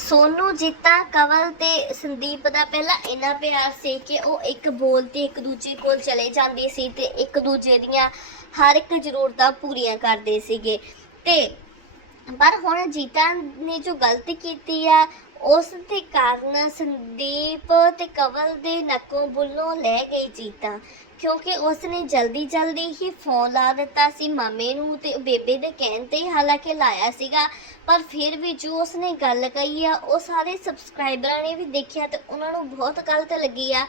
ਸੋਨੂ, ਜੀਤਾ, ਕਵਲ ਤੇ ਸੰਦੀਪ ਦਾ ਪਹਿਲਾਂ ਇੰਨਾ ਪਿਆਰ ਸੀ ਕਿ ਉਹ ਇੱਕ ਬੋਲ ਤੇ ਇੱਕ ਦੂਜੇ ਕੋਲ ਚਲੇ ਜਾਂਦੇ ਸੀ ਤੇ ਇੱਕ ਦੂਜੇ ਦੀਆਂ ਹਰ ਇੱਕ ਜ਼ਰੂਰਤਾਂ ਪੂਰੀਆਂ ਕਰਦੇ ਸੀਗੇ। ਤੇ ਪਰ ਹੁਣ ਜੀਤਾ ਨੇ ਜੋ ਗਲਤੀ ਕੀਤੀ ਆ ਉਸ ਦੇ ਕਾਰਨ ਸੰਦੀਪ ਤੇ ਕਵਲ ਦੇ ਨੱਕੋਂ ਬੁੱਲੋਂ ਲੈ ਗਈ ਜੀਤਾ, ਕਿਉਂਕਿ ਉਸ ਨੇ ਜਲਦੀ ਜਲਦੀ ਹੀ ਫੋਨ ਲਾ ਦਿੱਤਾ ਸੀ ਮਾਮੇ ਨੂੰ ਤੇ ਬੇਬੇ ਦੇ ਕਹਿਣ ਤੇ ਹਾਲਾਂਕਿ ਲਾਇਆ ਸੀਗਾ, ਪਰ ਫਿਰ ਵੀ ਜੋ ਉਸ ਨੇ ਗੱਲ ਕਹੀ ਆ, ਉਹ ਸਾਰੇ ਸਬਸਕ੍ਰਾਈਬਰਾਂ ਨੇ ਵੀ ਦੇਖਿਆ ਤੇ ਉਹਨਾਂ ਨੂੰ ਬਹੁਤ ਗਲਤ ਲੱਗੀ ਆ।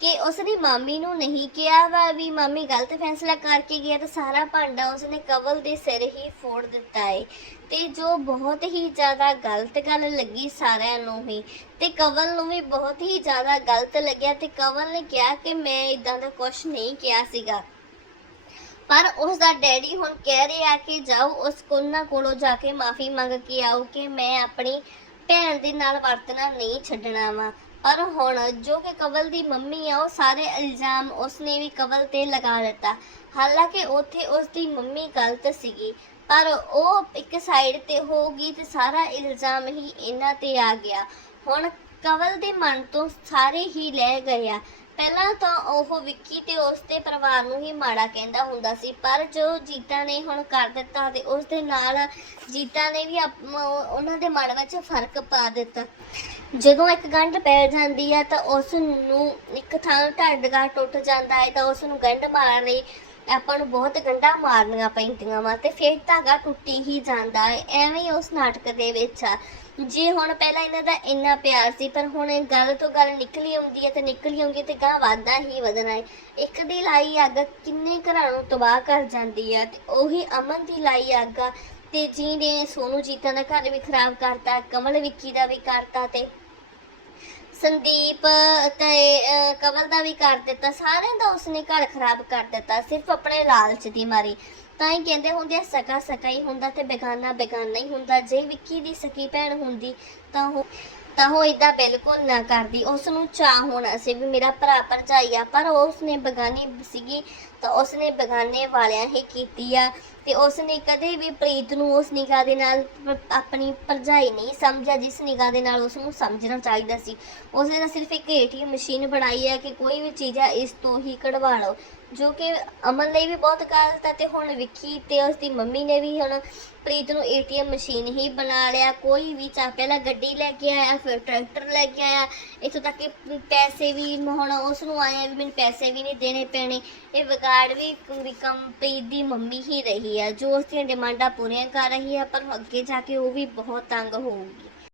ਕਿ ਉਸਨੇ ਮਾਮੀ ਨੂੰ ਨਹੀਂ ਕਿਹਾ ਵਾ ਵੀ ਮਾਮੀ ਗਲਤ ਫੈਸਲਾ ਕਰਕੇ ਗਿਆ ਤੇ ਸਾਰਾ ਭਾਂਡਾ ਉਸਨੇ ਕਵਲ ਦੇ ਸਿਰ ਹੀ ਫੋੜ ਦਿੱਤਾ ਹੈ ਤੇ ਜੋ ਬਹੁਤ ਹੀ ਜ਼ਿਆਦਾ ਗਲਤ ਗੱਲ ਲੱਗੀ ਸਾਰਿਆਂ ਨੂੰ ਹੀ ਤੇ ਕਵਲ ਨੂੰ ਵੀ ਬਹੁਤ ਹੀ ਜ਼ਿਆਦਾ ਗਲਤ ਲੱਗਿਆ ਤੇ ਕਵਲ ਨੇ ਕਿਹਾ ਕਿ ਮੈਂ ਇਦਾਂ ਦਾ ਕੁਝ ਨਹੀਂ ਕਿਹਾ ਸੀਗਾ। ਪਰ ਉਸ ਦਾ ਡੈਡੀ ਹੁਣ ਕਹਿ ਰਿਹਾ ਕਿ ਜਾਓ, ਉਸ ਕੋਨਾ ਕੋਲੋਂ ਜਾ ਕੇ ਮਾਫੀ ਮੰਗ ਕੇ ਆਓ ਕਿ ਮੈਂ ਆਪਣੀ ਭੈਣ ਦੇ ਨਾਲ ਵਰਤਣਾ ਨਹੀਂ ਛੱਡਣਾ ਵਾ। ਪਰ ਹੁਣ ਜੋ ਕਿ ਕਵਲ ਦੀ ਮੰਮੀ ਆ, ਉਹ ਸਾਰੇ ਇਲਜ਼ਾਮ ਉਸਨੇ ਵੀ ਕਵਲ ਤੇ ਲਗਾ ਦਿੱਤਾ। ਹਾਲਾਂਕਿ ਉੱਥੇ ਉਸ ਦੀ ਮੰਮੀ ਗਲਤ ਸੀਗੀ, ਪਰ ਉਹ ਇੱਕ ਸਾਈਡ ਤੇ ਹੋ ਗਈ ਤੇ ਸਾਰਾ ਇਲਜ਼ਾਮ ਹੀ ਇਹਨਾਂ ਤੇ ਆ ਗਿਆ। ਹੁਣ ਕਵਲ ਦੇ ਮਨ ਤੋਂ ਸਾਰੇ ਹੀ ਲੈ ਗਏ ਆ। ਪਹਿਲਾਂ ਤਾਂ ਉਹ ਵਿੱਕੀ ਤੇ ਉਸਦੇ ਪਰਿਵਾਰ ਨੂੰ ਹੀ ਮਾੜਾ ਕਹਿੰਦਾ ਹੁੰਦਾ ਸੀ, ਪਰ ਜੋ ਜੀਤਾ ਨੇ ਹੁਣ ਕਰ ਦਿੱਤਾ ਤੇ ਉਸ ਦੇ ਨਾਲ ਜੀਤਾ ਨੇ ਵੀ ਆਪ- ਉਹ- ਉਹਨਾਂ ਦੇ ਮਨ ਵਿੱਚ ਫ਼ਰਕ ਪਾ ਦਿੱਤਾ। ਜਦੋਂ ਇੱਕ ਗੰਢ ਪੈ ਜਾਂਦੀ ਹੈ ਤਾਂ ਉਸ ਨੂੰ ਇੱਕ ਥਾਂ ਢੱਡਗਾ ਟੁੱਟ ਜਾਂਦਾ ਹੈ ਤਾਂ ਉਸ ਨੂੰ ਗੰਢ ਮਾਰ ਰਹੀ ਆਪਾਂ ਨੂੰ ਬਹੁਤ ਗੰਢਾਂ ਮਾਰਨੀਆਂ ਪੈਂਦੀਆਂ ਵਾ ਤੇ ਫਿਰ ਧਾਗਾ ਟੁੱਟੀ ਹੀ ਜਾਂਦਾ ਹੈ ਐਵੇਂ ਹੀ ਉਸ ਨਾਟਕ ਦੇ ਵਿੱਚ ਆ। ਜੇ ਹੁਣ ਪਹਿਲਾਂ ਇਹਨਾਂ ਦਾ ਇੰਨਾ ਪਿਆਰ ਸੀ ਪਰ ਹੁਣ ਇਹ ਗੱਲ ਤੋਂ ਗੱਲ ਨਿਕਲੀ ਆਉਂਦੀ ਹੈ ਤੇ ਨਿਕਲੀ ਆਉਂਦੀ ਤੇ ਗਾਂ ਵਾਧਾ ਹੀ ਵਧਣਾ ਹੈ ਇੱਕ ਦੀ ਲਾਈ ਅੱਗ ਕਿੰਨੇ ਘਰਾਂ ਨੂੰ ਤਬਾਹ ਕਰ ਜਾਂਦੀ ਹੈ ਤੇ ਉਹੀ ਅਮਨ ਦੀ ਲਾਈ ਅੱਗ ਆ ਤੇ ਜਿਹਨੇ ਸੋਨੂ ਜੀਤਾ ਦਾ ਘਰ ਵੀ ਖਰਾਬ ਕਰਤਾ ਕਮਲ ਵਿੱਕੀ ਦਾ ਵੀ ਕਰਤਾ ਤੇ ਸੰਦੀਪ ਤੇ ਅਹ, ਕਮਲ ਦਾ ਵੀ ਕਰ ਦਿੱਤਾ, ਸਾਰਿਆਂ ਦਾ ਉਸਨੇ ਘਰ ਖਰਾਬ ਕਰ ਦਿੱਤਾ, ਸਿਰਫ ਆਪਣੇ ਲਾਲਚ ਦੀ ਮਾਰੀ। ਤਾਂ ਹੀ ਕਹਿੰਦੇ ਹੁੰਦੇ ਆ ਸਕਾ ਸਕਾ ਹੀ ਹੁੰਦਾ ਤੇ ਬੇਗਾਨਾ ਬੇਗਾਨਾ ਹੀ ਹੁੰਦਾ, ਜੇ ਵਿੱਕੀ ਦੀ ਸਕੀ ਭੈਣ ਹੁੰਦੀ ਤਾਂ ਉਹ ਤਾਂ ਉਹ ਇਦਾਂ ਬਿਲਕੁਲ ਨਾ ਕਰਦੀ। ਉਸ ਨੂੰ ਚਾਹ ਹੋਣਾ ਸੀ ਵੀ ਮੇਰਾ ਭਰਾ ਭਰਜਾਈ ਆ, ਪਰ ਉਸਨੇ ਬਗਾਨੀ ਸੀਗੀ ਤਾਂ ਉਸਨੇ ਬਗਾਨੇ ਵਾਲਿਆਂ ਹੀ ਕੀਤੀ ਆ ਤੇ ਉਸਨੇ ਕਦੇ ਵੀ ਪ੍ਰੀਤ ਨੂੰ ਉਸ ਨਿਗਾਹ ਦੇ ਨਾਲ ਆਪਣੀ ਭਰਜਾਈ ਨਹੀਂ ਸਮਝਿਆ, ਜਿਸ ਨਿਗਾਹ ਦੇ ਨਾਲ ਉਸ ਨੂੰ ਸਮਝਣਾ ਚਾਹੀਦਾ ਸੀ। ਉਸਨੇ ਤਾਂ ਸਿਰਫ ਇੱਕ ਏਟੀਐਮ ਮਸ਼ੀਨ ਬਣਾਈ ਹੈ ਕਿ ਕੋਈ ਵੀ ਚੀਜ਼ ਆ, ਇਸ ਤੋਂ ਹੀ ਕਢਵਾ ਲਓ। ਜੋ ਕਿ ਅਮਨ ਲਈ ਵੀ ਬਹੁਤ ਗਲਤ ਹੈ ਤੇ ਹੁਣ ਵਿੱਕੀ ਤੇ ਉਸ ਦੀ ਮੰਮੀ ਨੇ ਵੀ ਹੁਣ ਪ੍ਰੀਤ ਨੂੰ ਏਟੀਐਮ ਮਸ਼ੀਨ ਹੀ ਬਣਾ ਲਿਆ। ਕੋਈ ਵੀ ਚਾ ਪਹਿਲਾਂ ਗੱਡੀ ਲੈ ਕੇ ਆਇਆ, ਫਿਰ ਟਰੈਕਟਰ ਲੈ ਕੇ ਆਇਆ। ਇੱਥੋਂ ਤੱਕ ਕਿ ਪੈਸੇ ਵੀ ਹੁਣ ਉਸ ਨੂੰ ਆਏ ਵੀ ਮੈਨੂੰ ਪੈਸੇ ਵੀ ਨਹੀਂ ਦੇਣੇ ਪੈਣੇ। ਇਹ ਵਿਗਾੜ ਵੀ ਵੀ ਦੀ ਮੰਮੀ ਹੀ ਰਹੀ ਆ, ਜੋ ਉਸ ਦੀਆਂ ਡਿਮਾਂਡਾਂ ਪੂਰੀਆਂ ਕਰ ਰਹੀ ਆ, ਪਰ ਅੱਗੇ ਜਾ ਕੇ ਉਹ ਵੀ ਬਹੁਤ ਤੰਗ ਹੋਊਗੀ।